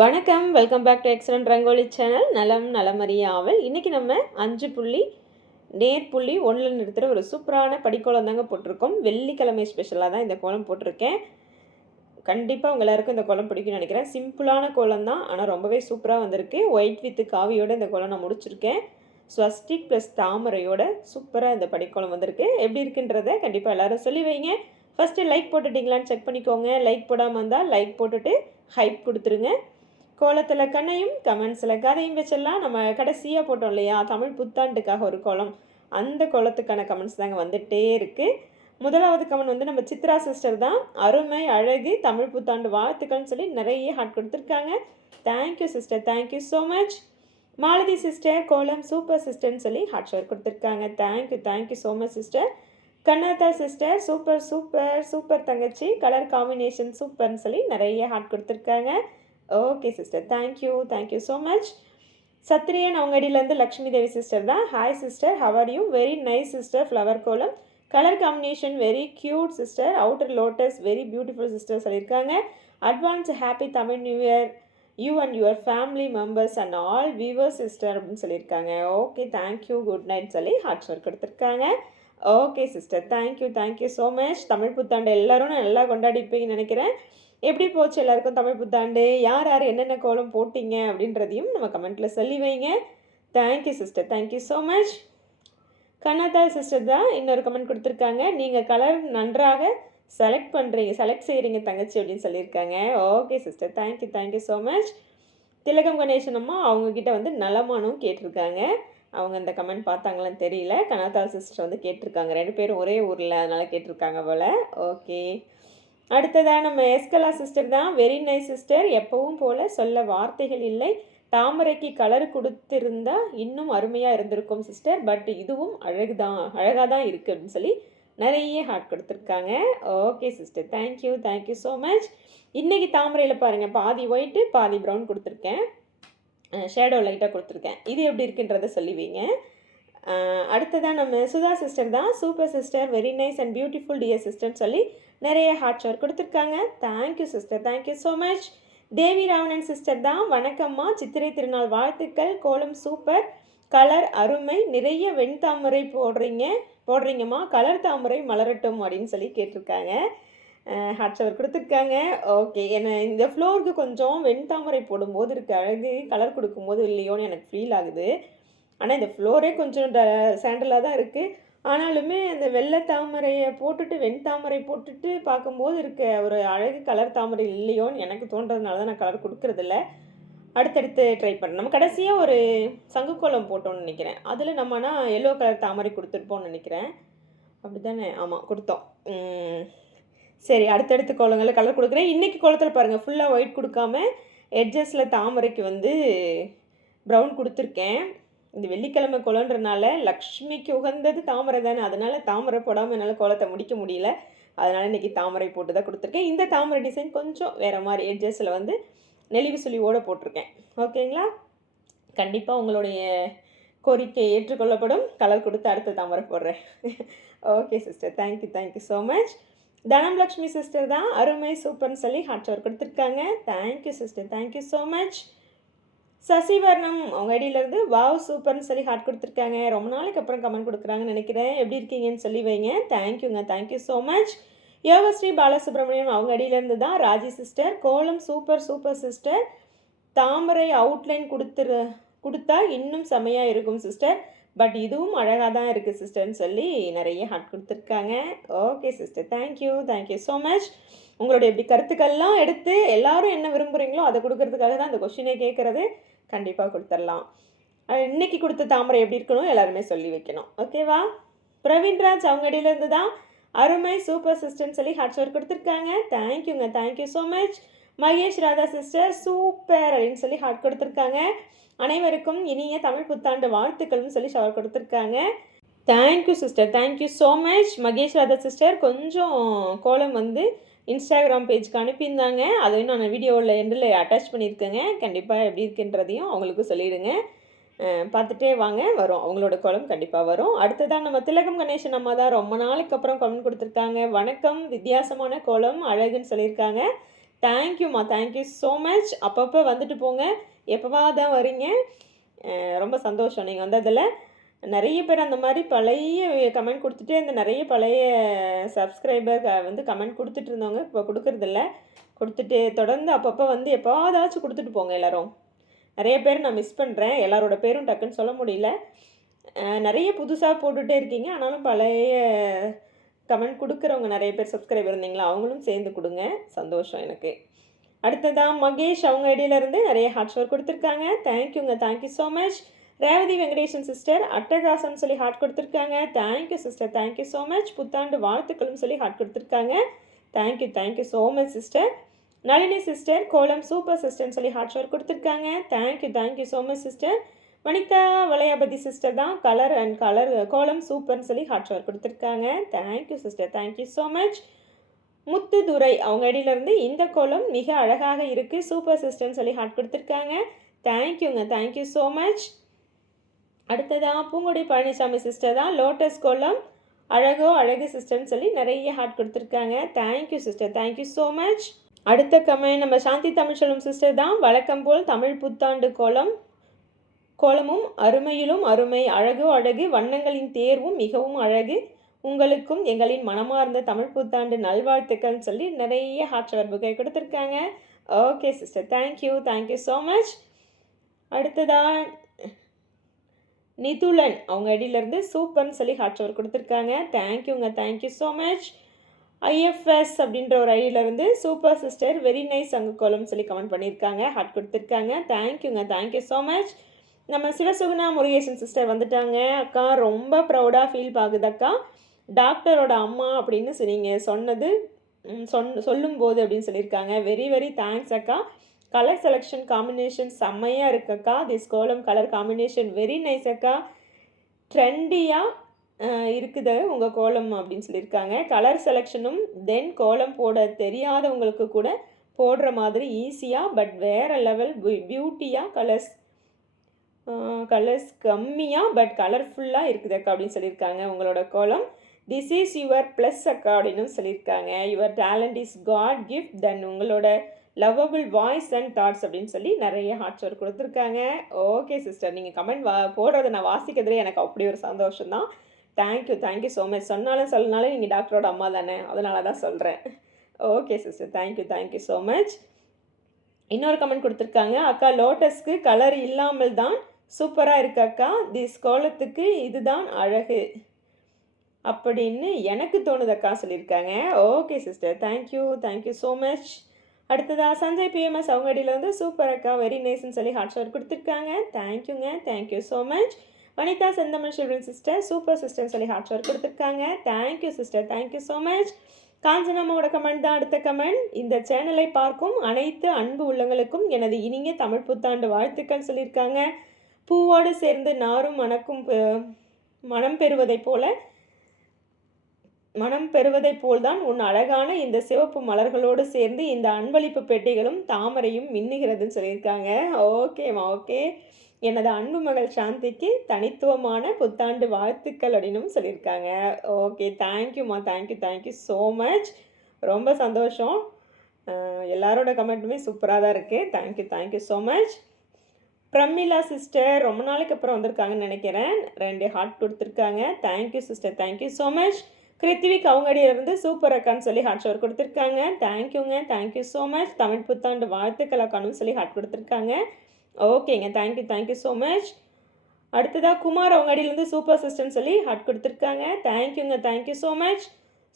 வணக்கம், welcome back to excellent rangoli channel. நலம் நலமறிய ஆவல். இன்றைக்கி நம்ம 5 புள்ளி நேர்புள்ளி 1ல் நிறுத்துகிற ஒரு சூப்பரான படிக்கோலம் தாங்க போட்டிருக்கோம். வெள்ளிக்கிழமை ஸ்பெஷலாக தான் இந்த கோலம் போட்டிருக்கேன். கண்டிப்பாக உங்கள் எல்லாருக்கும் இந்த கோலம் பிடிக்கும்னு நினைக்கிறேன். சிம்பிளான கோலம் தான், ஆனால் ரொம்பவே சூப்பராக வந்திருக்கு. ஒயிட் வித் காவியோட இந்த கோலம் நான் முடிச்சிருக்கேன். ஸ்வஸ்டிக் ப்ளஸ் தாமரையோட சூப்பராக இந்த படிக்கோலம் வந்திருக்கு. எப்படி இருக்குன்றதை கண்டிப்பாக எல்லோரும் சொல்லி வைங்க. ஃபஸ்ட்டு லைக் போட்டுட்டிங்களான்னு செக் பண்ணிக்கோங்க. லைக் போடாமல் இருந்தால் லைக் போட்டுட்டு ஹைப் கொடுத்துருங்க. கோலத்தில் கண்ணையும் கமெண்ட்ஸில் கதையும் வச்செல்லாம் நம்ம கடைசியாக போட்டோம் இல்லையா, தமிழ் புத்தாண்டுக்காக ஒரு கோலம், அந்த கோலத்துக்கான கமெண்ட்ஸ் தாங்க வந்துகிட்டே இருக்குது. முதலாவது கமெண்ட் வந்து நம்ம சித்ரா சிஸ்டர் தான். அருமை, அழகு, தமிழ் புத்தாண்டு வாழ்த்துக்கள்னு சொல்லி நிறைய ஹார்ட் கொடுத்துருக்காங்க. Thank you sister, thank you so much. Malathi sister, கோலம் சூப்பர் சிஸ்டர்னு சொல்லி ஹார்ட் ஷேர் கொடுத்துருக்காங்க. Thank you so much sister. Kannatha sister, super super super தங்கச்சி, கலர் காம்பினேஷன் சூப்பர்னு சொல்லி நிறைய ஹார்ட் கொடுத்துருக்காங்க. Okay sister, thank you so much. Sathriyan அவங்க அடியிலேருந்து லக்ஷ்மி தேவி சிஸ்டர் தான். Hi sister, how are you? Very nice sister. Flower கோலம், colour combination very cute sister. Outer lotus very beautiful sister சொல்லியிருக்காங்க. Advance happy Tamil new year you and your family members and all viewers sister அப்படின்னு சொல்லியிருக்காங்க. Okay, thank you, good night சொல்லி hard work கொடுத்துருக்காங்க. Okay sister, thank you so much. Tamil புத்தாண்டு எல்லோரும் நல்லா கொண்டாடிப்பீங்கன்னு நினைக்கிறேன். எப்படி போச்சு எல்லாருக்கும் தமிழ் புத்தாண்டு? யார் யார் என்னென்ன கோலம் போட்டிங்க அப்படின்றதையும் நம்ம கமெண்ட்டில் சொல்லி வைங்க. Thank you sister, thank you so much. Kannathal sister தான் இன்னொரு கமெண்ட் கொடுத்துருக்காங்க. நீங்கள் கலர் நன்றாக செலக்ட் செய்கிறீங்க தங்கச்சி அப்படின்னு சொல்லியிருக்காங்க. Okay sister, thank you so much. திலகம் கணேசன் அம்மா அவங்கக்கிட்ட வந்து நலமானும் கேட்டிருக்காங்க. அவங்க அந்த கமெண்ட் பார்த்தாங்களான்னு தெரியல. கண்ணாத்தாள் சிஸ்டர் வந்து கேட்டிருக்காங்க. 2 பேரும் ஒரே ஊரில், அதனால் கேட்டிருக்காங்க போல். ஓகே, அடுத்ததாக நம்ம எஸ்கலா சிஸ்டர் தான். வெரி நைஸ் சிஸ்டர், எப்பவும் போல் சொல்ல வார்த்தைகள் இல்லை. தாமரைக்கு கலர் கொடுத்துருந்தா இன்னும் அருமையாக இருந்திருக்கும் சிஸ்டர், பட் இதுவும் அழகாக தான் இருக்குது அப்படின்னு சொல்லி நிறைய ஹார்ட் கொடுத்துருக்காங்க. Okay sister, thank you so much. இன்றைக்கி தாமரையில் பாருங்கள், பாதி ஒயிட்டு பாதி ப்ரௌன் கொடுத்துருக்கேன், ஷேடோ லைட்டாக கொடுத்துருக்கேன். இது எப்படி இருக்குன்றதை சொல்லி வைங்க. அடுத்ததாக நம்ம சுதா சிஸ்டர் தான். Super sister, very nice and beautiful dear சிஸ்டர்னு சொல்லி நிறைய ஹார்ட் ஷேர் கொடுத்துருக்காங்க. Thank you sister, thank you so much. Devi Ravanan sister தான். வணக்கம்மா, சித்திரை திருநாள் வாழ்த்துக்கள், கோலம் சூப்பர், கலர் அருமை, நிறைய வெண்தாமரை போடுறீங்கம்மா, கலர் தாமரை மலரட்டும் அப்படின்னு சொல்லி கேட்டிருக்காங்க. ஹார்ட் ஷேர் கொடுத்துருக்காங்க. ஓகே, என்ன இந்த ஃப்ளோருக்கு கொஞ்சம் வெண்தாமரை போடும்போது இருக்க அழகு கலர் கொடுக்கும்போது இல்லையோன்னு எனக்கு ஃபீல் ஆகுது. ஆனால் இந்த ஃப்ளோரே கொஞ்சம் சாண்டலாக தான் இருக்குது. ஆனாலுமே அந்த வெள்ளை தாமரையை போட்டுட்டு வெண்தாமரை போட்டுட்டு பார்க்கும்போது இருக்க ஒரு அழகு கலர் தாமரை இல்லையோன்னு எனக்கு தோன்றதுனால தான் நான் கலர் கொடுக்குறதில்ல. அடுத்தடுத்து ட்ரை பண்ணேன். நம்ம கடைசியாக ஒரு சங்குக்கோலம் போட்டோம்னு நினைக்கிறேன். அதில் நம்மனா எல்லோ கலர் தாமரை கொடுத்துருப்போம்னு நினைக்கிறேன். அப்படி தானே? ஆமாம், கொடுத்தோம். சரி, அடுத்தடுத்து கோலங்களில் கலர் கொடுக்குறேன். இன்றைக்கி கோலத்தில் பாருங்கள், ஃபுல்லாக ஒயிட் கொடுக்காம எட்ஜஸில் தாமரைக்கு வந்து ப்ரௌன் கொடுத்துருக்கேன். இந்த வெள்ளிக்கிழமை கோலன்றனால லக்ஷ்மிக்கு உகந்தது தாமரை தானே, அதனால் தாமரை போடாமல் என்னால் கோலத்தை முடிக்க முடியல. அதனால் இன்றைக்கி தாமரை போட்டு தான் கொடுத்துருக்கேன். இந்த தாமரை டிசைன் கொஞ்சம் வேறு மாதிரி எட்ஜஸில் வந்து நெளிவு சுழிவோடு போட்டிருக்கேன். ஓகேங்களா? கண்டிப்பாக உங்களுடைய கோரிக்கை ஏற்றுக்கொள்ளப்படும். கலர் கொடுத்து அடுத்த தாமரை போடுறேன். Okay sister, thank you so much. Dhanam Lakshmi sister தான். அருமை, சூப்பர்னு சொல்லி ஹார்ட் ஷேர் கொடுத்துருக்காங்க. Thank you sister, thank you so much. Sasivarnam அவங்க ஐடியிலேருந்து வாவ் சூப்பர்னு சொல்லி ஹார்ட் கொடுத்துருக்காங்க. ரொம்ப நாளைக்கு அப்புறம் கமெண்ட் கொடுக்குறாங்கன்னு நினைக்கிறேன். எப்படி இருக்கீங்கன்னு சொல்லி வைங்க. Thank you so much. Yogashree Balasubramaniam அவங்க அடியிலேருந்து தான். ராஜி சிஸ்டர், கோலம் சூப்பர் சிஸ்டர், தாமரை அவுட்லைன் கொடுத்தா இன்னும் செமையாக இருக்கும் சிஸ்டர், பட் இதுவும் அழகாக தான் இருக்குது சிஸ்டர்னு சொல்லி நிறைய ஹார்ட் கொடுத்துருக்காங்க. Okay sister, thank you so much. உங்களுடைய இப்படி கருத்துக்கள்லாம் எடுத்து எல்லாரும் என்ன விரும்புகிறீங்களோ அதை கொடுக்கறதுக்காக தான் அந்த கொஷினை கேட்குறது. கண்டிப்பாக கொடுத்துடலாம். இன்றைக்கி கொடுத்த தாமரை எப்படி இருக்கணும் எல்லாருமே சொல்லி வைக்கணும். ஓகேவா? பிரவீன்ராஜ் அவங்க இடையிலேருந்து தான். அருமை, சூப்பர் சிஸ்டர்னு சொல்லி ஹார்ட் ஷேர் கொடுத்துருக்காங்க. Thank you so much. Mahesh Radha sister, super அப்படின்னு சொல்லி ஹார்ட் கொடுத்துருக்காங்க. அனைவருக்கும் இனிய தமிழ் புத்தாண்டு வாழ்த்துக்கள்னு சொல்லி ஷவர் கொடுத்துருக்காங்க. Thank you sister, thank you so much. Mahesh Radha sister கொஞ்சம் கோலம் வந்து இன்ஸ்டாகிராம் பேஜ்க்கு அனுப்பியிருந்தாங்க. அதையும் நான் வீடியோவில் எண்டில் அட்டாச் பண்ணியிருக்கேங்க. கண்டிப்பாக எப்படி இருக்குன்றதையும் அவங்களுக்கு சொல்லிவிடுங்க. பார்த்துட்டே வாங்க, வரும் அவங்களோட கோலம் கண்டிப்பாக வரும். அடுத்ததான் நம்ம திலகம் கணேசன் அம்மா தான். ரொம்ப நாளைக்கு அப்புறம் கமெண்ட் கொடுத்துருக்காங்க. வணக்கம், வித்தியாசமான கோலம் அழகுன்னு சொல்லியிருக்காங்க. தேங்க்யூம்மா, தேங்க்யூ ஸோ மச். அப்பப்போ வந்துட்டு போங்க. எப்போவா தான் வரீங்க. ரொம்ப சந்தோஷம் நீங்கள் வந்ததில். நிறைய பேர் அந்த மாதிரி பழைய கமெண்ட் கொடுத்துட்டு இந்த நிறைய பழைய சப்ஸ்கிரைபர் வந்து கமெண்ட் கொடுத்துட்டு இருந்தவங்க இப்போ கொடுக்குறதில்ல. கொடுத்துட்டு தொடர்ந்து அப்பப்போ வந்து எப்போவாதாச்சும் கொடுத்துட்டு போங்க எல்லோரும். நிறைய பேர் நான் மிஸ் பண்ணுறேன். எல்லாரோட பேரும் டக்குன்னு சொல்ல முடியல. நிறைய புதுசாக போட்டுகிட்டே இருக்கீங்க. ஆனாலும் பழைய கமெண்ட் கொடுக்குறவங்க நிறைய பேர் சப்ஸ்கிரைபர் இருந்தீங்களா, அவங்களும் சேர்ந்து கொடுங்க. சந்தோஷம் எனக்கு. அடுத்ததாக மகேஷ் அவங்க ஐடியிலேருந்து நிறைய ஹார்ட் ஷோர் கொடுத்துருக்காங்க. தேங்க்யூங்க, thank you so much. Revathi Venkatesan sister அட்டகாசம்னு சொல்லி ஹார்ட் கொடுத்துருக்காங்க. Thank you sister, thank you so much. புத்தாண்டு வாழ்த்துக்களும் சொல்லி ஹார்ட் கொடுத்துருக்காங்க. Thank you, thank you so much sister. Nalini sister கோலம் சூப்பர் சிஸ்டர்னு சொல்லி ஹார்ட் ஷோர் கொடுத்துருக்காங்க. Thank you, thank you so much sister. Vanitha Valaiyapathi sister தான் கலர் கோலம் சூப்பர்னு சொல்லி ஹார்ட் ஷோர் கொடுத்துருக்காங்க. Thank you sister, thank you so much. Muthudurai அவங்க ஐடியிலேருந்து இந்த கோலம் மிக அழகாக இருக்குது சூப்பர் சிஸ்டர்னு சொல்லி ஹார்ட் கொடுத்துருக்காங்க. தேங்க்யூங்க, தேங்க்யூ ஸோ மச். அடுத்ததாக பூங்குடி பழனிசாமி சிஸ்டர் தான் லோட்டஸ் கோலம் அழகோ அழகு சிஸ்டர்னு சொல்லி நிறைய ஹார்ட் கொடுத்துருக்காங்க. Thank you sister, thank you so much. அடுத்த கமெண்ட் நம்ம சாந்தி தமிழ்ச்செல்வம் சிஸ்டர் தான் வழக்கம் போல் தமிழ் புத்தாண்டு கோலமும் அருமையிலும் அருமை, அழகோ அழகு, வண்ணங்களின் தேர்வும் மிகவும் அழகு, உங்களுக்கும் எங்களின் மனமார்ந்த தமிழ் புத்தாண்டு நல்வாழ்த்துக்கள்னு சொல்லி நிறைய ஹார்ட் ஷவர் புக்கை கொடுத்துருக்காங்க. Okay sister, thank you, thank you so much. அடுத்ததாக நிதுலன் அவங்க ஐடியிலேருந்து சூப்பர்னு சொல்லி ஹார்ட் ஷவர் கொடுத்துருக்காங்க. தேங்க்யூங்க, தேங்க்யூ ஸோ மச். ஐஎஃப்எஸ் அப்படின்ற ஒரு ஐடியிலேருந்து சூப்பர் சிஸ்டர் வெரி நைஸ் அங்கு கோலம்னு சொல்லி கமெண்ட் பண்ணியிருக்காங்க, ஹார்ட் கொடுத்துருக்காங்க. தேங்க்யூங்க, தேங்க்யூ ஸோ மச். நம்ம சிவசுகுணா முருகேசன் சிஸ்டர் வந்துட்டாங்க. அக்கா ரொம்ப ப்ரௌடாக ஃபீல் ஆகுது அக்கா, டாக்டரோட அம்மா அப்படின்னு நீங்கள் சொன்னது சொல்லும்போது அப்படின்னு சொல்லியிருக்காங்க. வெரி வெரி தேங்க்ஸ் அக்கா. கலர் செலெக்ஷன் காம்பினேஷன் செம்மையாக இருக்கு அக்கா. திஸ் கோலம் கலர் காம்பினேஷன் வெரி நைஸ் அக்கா. ட்ரெண்டியாக இருக்குது உங்கள் கோலம் அப்படின்னு சொல்லியிருக்காங்க. கலர் செலெக்ஷனும் தென் கோலம் போட தெரியாதவங்களுக்கு கூட போடுற மாதிரி ஈஸியாக பட் வேறு லெவல் பியூட்டியாக கலர்ஸ் கம்மியாக பட் கலர்ஃபுல்லாக இருக்குது அக்கா அப்படின்னு சொல்லியிருக்காங்க உங்களோட கோலம். திஸ் இஸ் யுவர் ப்ளஸ் அக்கா அப்படின்னு சொல்லியிருக்காங்க. Your talent is God gift then உங்களோட லவ்வபிள் வாய்ஸ் அண்ட் தாட்ஸ் அப்படின்னு சொல்லி நிறைய ஹார்ட் ஷோர் கொடுத்துருக்காங்க. ஓகே சிஸ்டர், நீங்கள் கமெண்ட் போடுறதை நான் வாசிக்கிறதுலே எனக்கு அப்படி ஒரு சந்தோஷம் தான். Thank you, thank you so much. சொன்னாலும் சொல்லனாலும் நீங்கள் டாக்டரோட அம்மா தானே, அதனால தான் சொல்கிறேன். Okay sister, thank you, thank you so much. இன்னொரு கமெண்ட் கொடுத்துருக்காங்க. அக்கா லோட்டஸ்க்கு கலர் இல்லாமல் தான் சூப்பராக இருக்கு அக்கா, திஸ் கோலத்துக்கு இதுதான் அழகு அப்படின்னு எனக்கு தோணுது அக்கா சொல்லியிருக்காங்க. Okay sister, thank you, thank you so much. அடுத்ததாக சஞ்சய் பிஎம்எஸ் அவங்க அடியிலேருந்து சூப்பர் அக்கா வெரி நைஸ்ன்னு சொல்லி ஹார்ட் ஷவர் கொடுத்துருக்காங்க. தேங்க்யூங்க, தேங்க்யூ ஸோ மச். வனிதா செந்தமிழ் சில்ட்ரன் சிஸ்டர் சூப்பர் சிஸ்டர்னு சொல்லி ஹார்ட் ஷவர் கொடுத்துருக்காங்க. Thank you sister, thank you so much. காஞ்சனாமாவோட கமெண்ட் தான் அடுத்த கமெண்ட். இந்த சேனலை பார்க்கும் அனைத்து அன்பு உள்ளங்களுக்கும் எனது இனிய தமிழ் புத்தாண்டு வாழ்த்துக்கள் சொல்லியிருக்காங்க. பூவோடு சேர்ந்து நாரும் மனம் பெறுவதைப் போல்தான் உன் அழகான இந்த சிவப்பு மலர்களோடு சேர்ந்து இந்த அன்பளிப்பு பெட்டிகளும் தாமரையும் மின்னுகிறதுன்னு சொல்லியிருக்காங்க. ஓகேம்மா, ஓகே. எனது அன்பு மகள் சாந்திக்கு தனித்துவமான புத்தாண்டு வாழ்த்துக்கள் அப்படின்னு சொல்லியிருக்காங்க. ஓகே, தேங்க்யூம்மா, தேங்க்யூ, தேங்க்யூ ஸோ மச். ரொம்ப சந்தோஷம். எல்லாரோட கமெண்ட்டுமே சூப்பராக தான் இருக்குது. Thank you, thank you so much. Pramila sister ரொம்ப நாளைக்கு அப்புறம் வந்திருக்காங்கன்னு நினைக்கிறேன். 2 ஹார்ட் கொடுத்துருக்காங்க. Thank you sister, thank you so much. Kiruthvik அவங்கடியிலேருந்து சூப்பர் அக்கான்னு சொல்லி ஹார்ட் ஷவர் கொடுத்துருக்காங்க. தேங்க்யூங்க, தேங்க்யூ ஸோ மச். தமிழ் புத்தாண்டு வாழ்த்துக்கள் அக்கான்னு சொல்லி ஹார்ட் கொடுத்துருக்காங்க. ஓகேங்க, தேங்க்யூ, தேங்க்யூ ஸோ மச். அடுத்ததாக குமார் அவங்கடியிலேருந்து சூப்பர் சிஸ்டர்னு சொல்லி ஹார்ட் கொடுத்துருக்காங்க. தேங்க்யூங்க, thank you so much.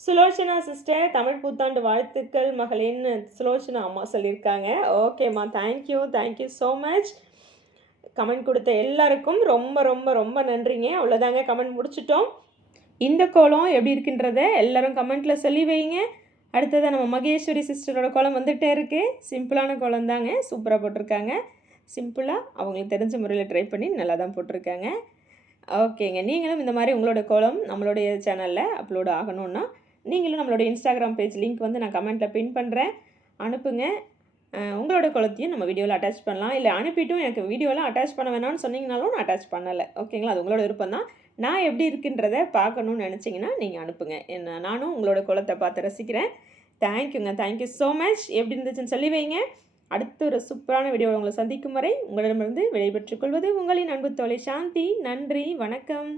Sulochana sister Tamil புத்தாண்டு வாழ்த்துக்கள் மகளின்னு சுலோச்சனா அம்மா சொல்லியிருக்காங்க. ஓகேம்மா, thank you, thank you so much. Comment கொடுத்த எல்லாருக்கும் ரொம்ப ரொம்ப ரொம்ப நன்றிங்க. அவ்வளோதாங்க, கமெண்ட் முடிச்சிட்டோம். இந்த கோலம் எப்படி இருக்குன்றதை எல்லோரும் கமெண்ட்டில் சொல்லி வைங்க. அடுத்ததாக நம்ம மகேஸ்வரி சிஸ்டரோட கோலம் வந்துகிட்டே இருக்குது. சிம்பிளான கோலம் தாங்க, சூப்பராக போட்டிருக்காங்க. சிம்பிளாக அவங்களுக்கு தெரிஞ்ச முறையில் ட்ரை பண்ணி நல்லா தான் போட்டிருக்காங்க. ஓகேங்க, நீங்களும் இந்த மாதிரி உங்களோட கோலம் நம்மளுடைய சேனலில் அப்லோடு ஆகணுன்னா நீங்களும் நம்மளோட இன்ஸ்டாகிராம் பேஜ் லிங்க் வந்து நான் கமெண்ட்டில் பின் பண்ணுறேன், அனுப்புங்க. உங்களோட குளத்தையும் நம்ம வீடியோவில் அட்டாச் பண்ணலாம். இல்லை அனுப்பிட்டும் எனக்கு வீடியோவில் அட்டாச் பண்ண வேணாம்னு சொன்னீங்கனாலும் நான் அட்டாச் பண்ணலை. ஓகேங்களா, அது உங்களோட விருப்பம் தான். நான் எப்படி இருக்குன்றதை பார்க்கணுன்னு நினச்சிங்கன்னா நீங்கள் அனுப்புங்க. நானும் உங்களோட குளத்தை பார்த்து ரசிக்கிறேன். தேங்க்யூங்க. Thank you so much. எப்படி இருந்துச்சுன்னு சொல்லி வைங்க. அடுத்த ஒரு சூப்பரான வீடியோவில் உங்களை சந்திக்கும் வரை உங்களிடமிருந்து விடைபெற்றுக் கொள்வது உங்களின் அன்பு தோழி சாந்தி. நன்றி, வணக்கம்.